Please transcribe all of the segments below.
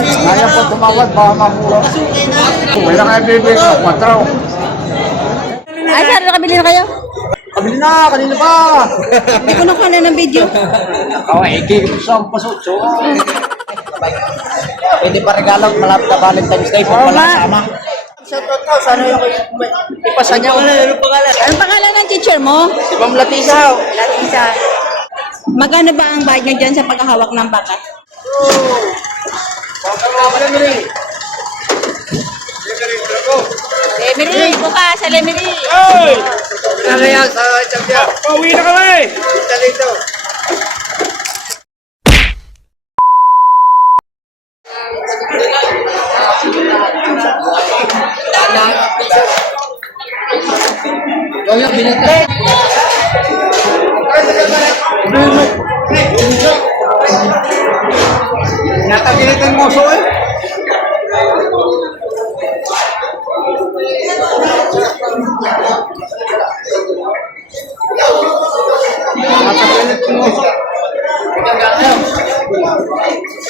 Kaya po tumawad, baka mamura. Wala kayo bibig na 4. Ay, sir, nakabili na kayo? Kabili na, kanina pa. Hindi ko nakuha na ng video. Isang pasutso. Pwede pa regalo, malapit na Valentine's Day. Oo nga. Shoutout ko, sana yung ipasa niya. Anong pangalan ng teacher mo? Si Ma'am Latisa. Latisa. Magkano ba ang bayad niya dyan sa paghahawak ng baka? Lemery, bukas sa Lemery. Hey! Ano yan sa Champion? Pauwi na kami! Dito dito. Kaya binigay. Natagilitan mo so eh.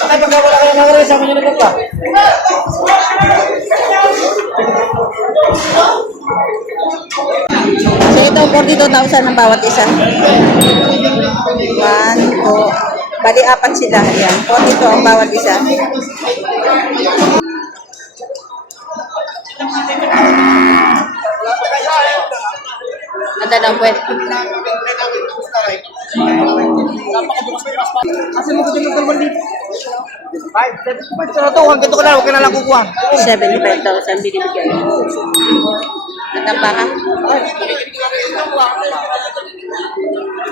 Ay, pagkawala ka ng rin sa mga nito pa. So ito, 42,000 ang bawat isa. 1, 2, bali 4 sila. Ayan, 42 ang bawat isa. Ganda ng puwet. Kasi mo ko din magdalman dito. 5, 7, 5. Ito, hanggang ito ka na, huwag ka na lang kukuha. 75,000 binibigyan. Ganda baka.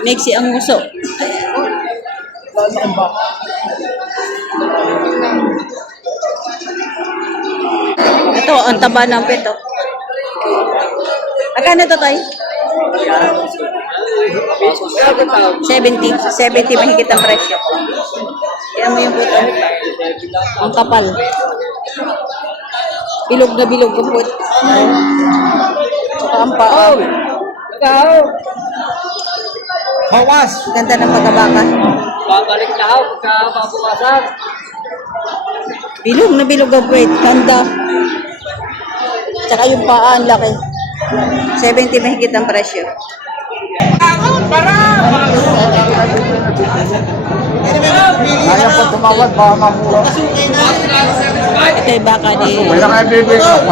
Mixi ang uso. Ito, ang taba ng pito. Magkano ito, Toy? 70 mahigit ang presyo. Tingnan mo yung puto. Ang kapal. Bilog na bilog ang puto. Saka ang paa. Bawas! Ganda ng pagkabaka. Babalik na ako sa babukasan. Bilog na bilog ang puwet. Ganda. Tsaka yung paa, ang laki. 70 mahigit ang presyo. Kaya po tumawad, baka mamura. Ito yung baka ni Wala kayo bibig na 4.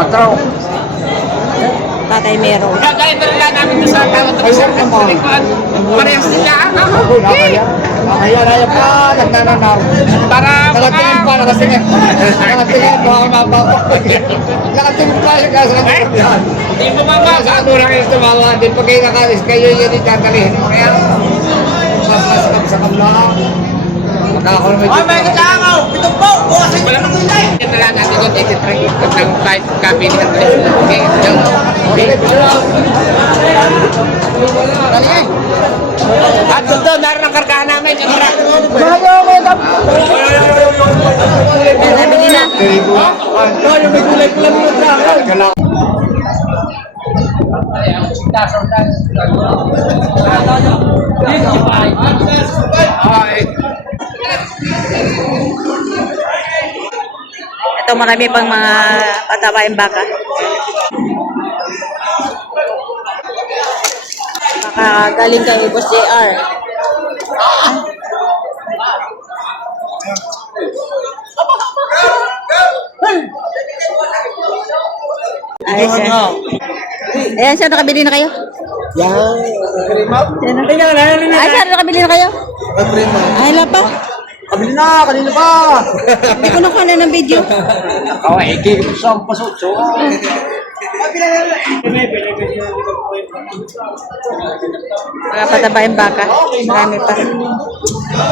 Tatay Mero. Kaya meron lang namin doon sa tawag ng isang kalikon. Parehas sila. Nakaya na yan pa, nagnananaw. Para Nakatingin pa, nakatingin. Nakatingin, baka mabawa. Nakatingin pa siya kasi nakatingin. hindi mo mabasa. Sa ano lang yung tumawa, din pag kayo nakalis, kayo yan yung tatalihin. Kaya, masaskap sa kamlaan. Magkakaroon may dito. May katangaw! Pitong po! Buwasan ko lang ng gulay! Ito lang natin doon, 83. Ng 5 kabili ng 3. Okay, yung... Dali. At doon, naroon ang kargahan namin. Yung tira. Nabili na. Yung may gulay ko lang yung travel. Ito marami pang mga patabaing baka. Baka galing kay Boss JR. Ayos yan. Ayan sir, nakabili na kayo? Yan. Ay sir, nakabili na kayo? Ay, wala pa. Kabili na, kanina pa. Hindi ko nakuha na ng video. Isang pasutso. Mga patabaing baka. Marami pa.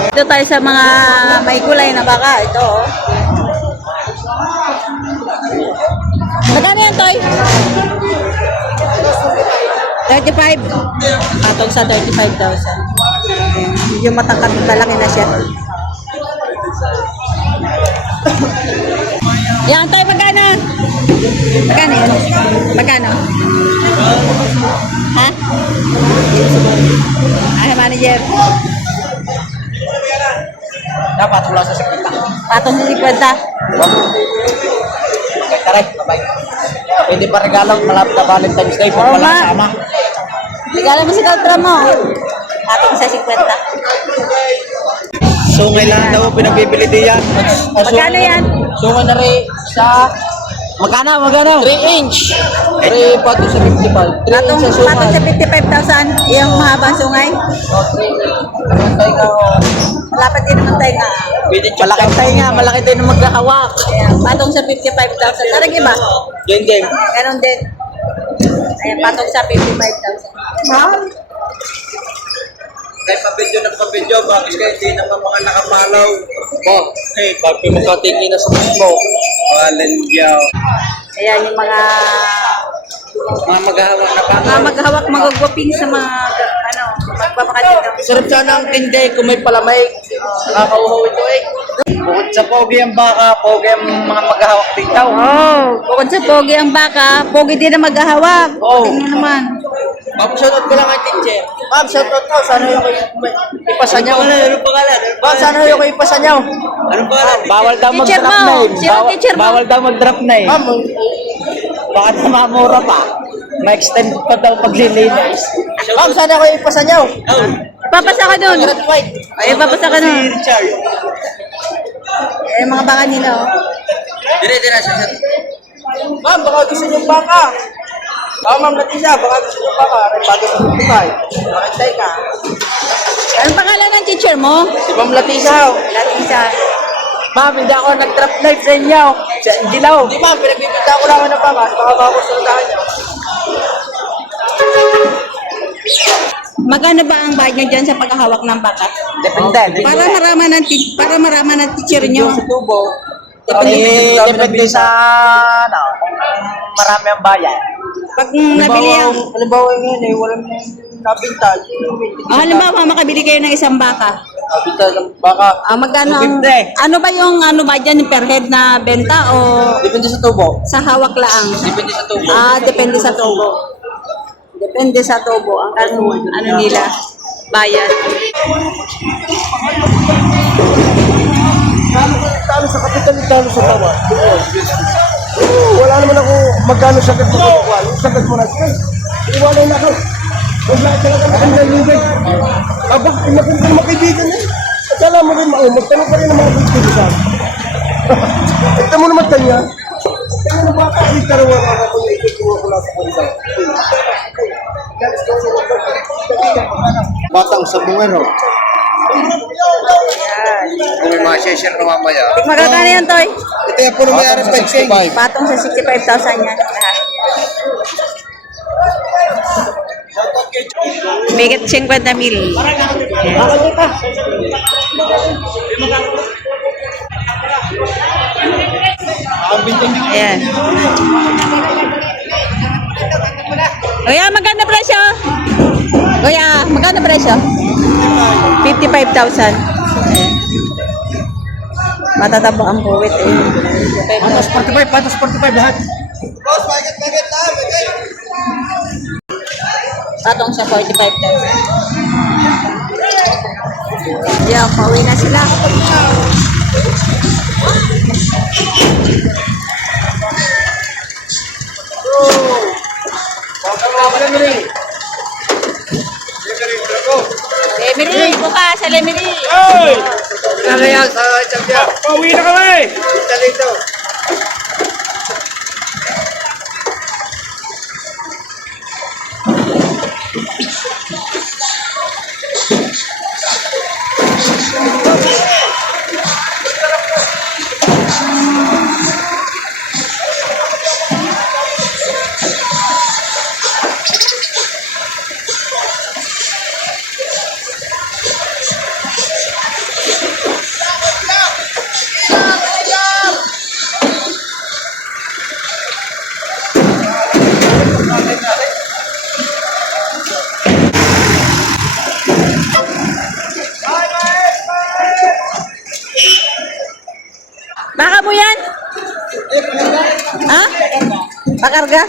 Ito tayo sa mga may kulay na baka. Ito oh. Magkano yan, Toy? 35. Patong sa 35,000. Medyo matangkad, malaki na siya. Yan, Toy, magkano? Magkano yun? Magkano? Ha? Ay, manager. Dapat wala sa 50. Patong sa 50. Taray, bye. Pwede pa regalo, malapit na Valentine's Day. Oo Pag wala nga. kasama. Regalo mo si Kaltra mo. Atong sa 50. So, may lahat daw pinagbibili din yan. Magkano yan? So, na rin sa... Magkano? 3 inch. 3 pato sa 55. 3 Patong, inch sa patong sa suman. 55,000. Yung mahabang sungay. O, 3 inch. Tayo ka, o. Malapit din naman tayo nga. Malaki tayo nga, malaki tayo na magkahawak. Ayan, patong sa 55,000. Tarang iba? Game. Ganon din. Ayan, patong sa 55,000. Mahal. Kahit pa-video, bakit kayo hindi naman mga nakapalaw? Hey, bakit mo katingin na sa mo? Walandiyaw. Ayan, yung mga Maghahawak na pa. maghawak, magugwaping sa mga, magpapakatid. Sarap sana ang kinday kung may palamay. Nakakauhaw ito eh. Bukod sa pogi ang baka, pogi ang mga maghahawak dito. Oh, bukod sa pogi ang baka, pogi din ang maghahawak. Oh. Tingnan naman. Ma'am, shoutout ko lang ang teacher. Ma'am, shoutout ko. Sana yung ipasanyaw. Anong pangalan? Ma'am, sana yung ipasanyaw. Anong pangalan? Bawal daw Teacher mag-drop mo. name. Sino teacher mo? Bawal daw mag-drop name. Ma'am, baka na mamura pa. Ma-extend pa daw paglilinis. Ma'am, sana ko ipasanyaw. Ipapasa ka dun. Ay, ipapasa ka dun. Richard. Eh, mga baka nila, oh. Dire-dire siya. Ma'am, baka gusto niyong baka. Ma'am, Natisa, baka gusto niyong baka. Bago sa 55. Makintay ka. Anong pangalan ng teacher mo? Si Ma'am Latisa. Latisa. Ma'am, hindi ako nag-drop knife sa inyo. Sa Dilaw. Hindi ma'am, pinagbibigyan ko lang ako ng baka. Baka makusultahan niyo. Magkano ba ang bayad nyo dyan sa paghahawak ng baka? Depende. Para maraman ng teacher nyo. Sa tubo. Depende sa, ano, kung marami ang bayan. Pag nabili ang... Halimbawa ngayon eh, walang nabinta. halimbawa, makabili kayo ng isang baka. Nabinta ng baka. Magkano ang... 250. Ano ba yung ano ba dyan, per head na benta o Depende sa tubo. sa hawak laang? Depende sa tubo. Depende sa tubo. Depende sa tubo ang ano nila, bayad. Talo sa kapital, talo sa tawa. Wala naman ako magkano sagad mo kukuha. Yung sagad mo na, iwalay na ako. Wala talaga ang nalugay. Aba, magandang makaibigan eh. At alam mo rin, magtanong pa rin ng mga kaibigan sa akin. Ito mo naman kanya. Kaya naman baka, hindi karawan ako kung ikukuha ko lang sa kanila. Batang sabungan, ho. Kung may mga share na mamaya. Magkano yan, Toy? Ito yung puro may aras 5K. Patong sa 65,000 yan. Lahat. Bigat 50,000. Ayan. Kuya, magkano presyo? Kuya, magkano presyo? 55,000. Ayan. Matataba ang buwit eh. Patos 45 lahat. Patong sa 45,000. Yan, pauwi na sila. Lemery, bukas sa Lemery. Ano yan sa champion? Pauwi na kami! Kita dito. Baka mo yan? Ha? Pakarga?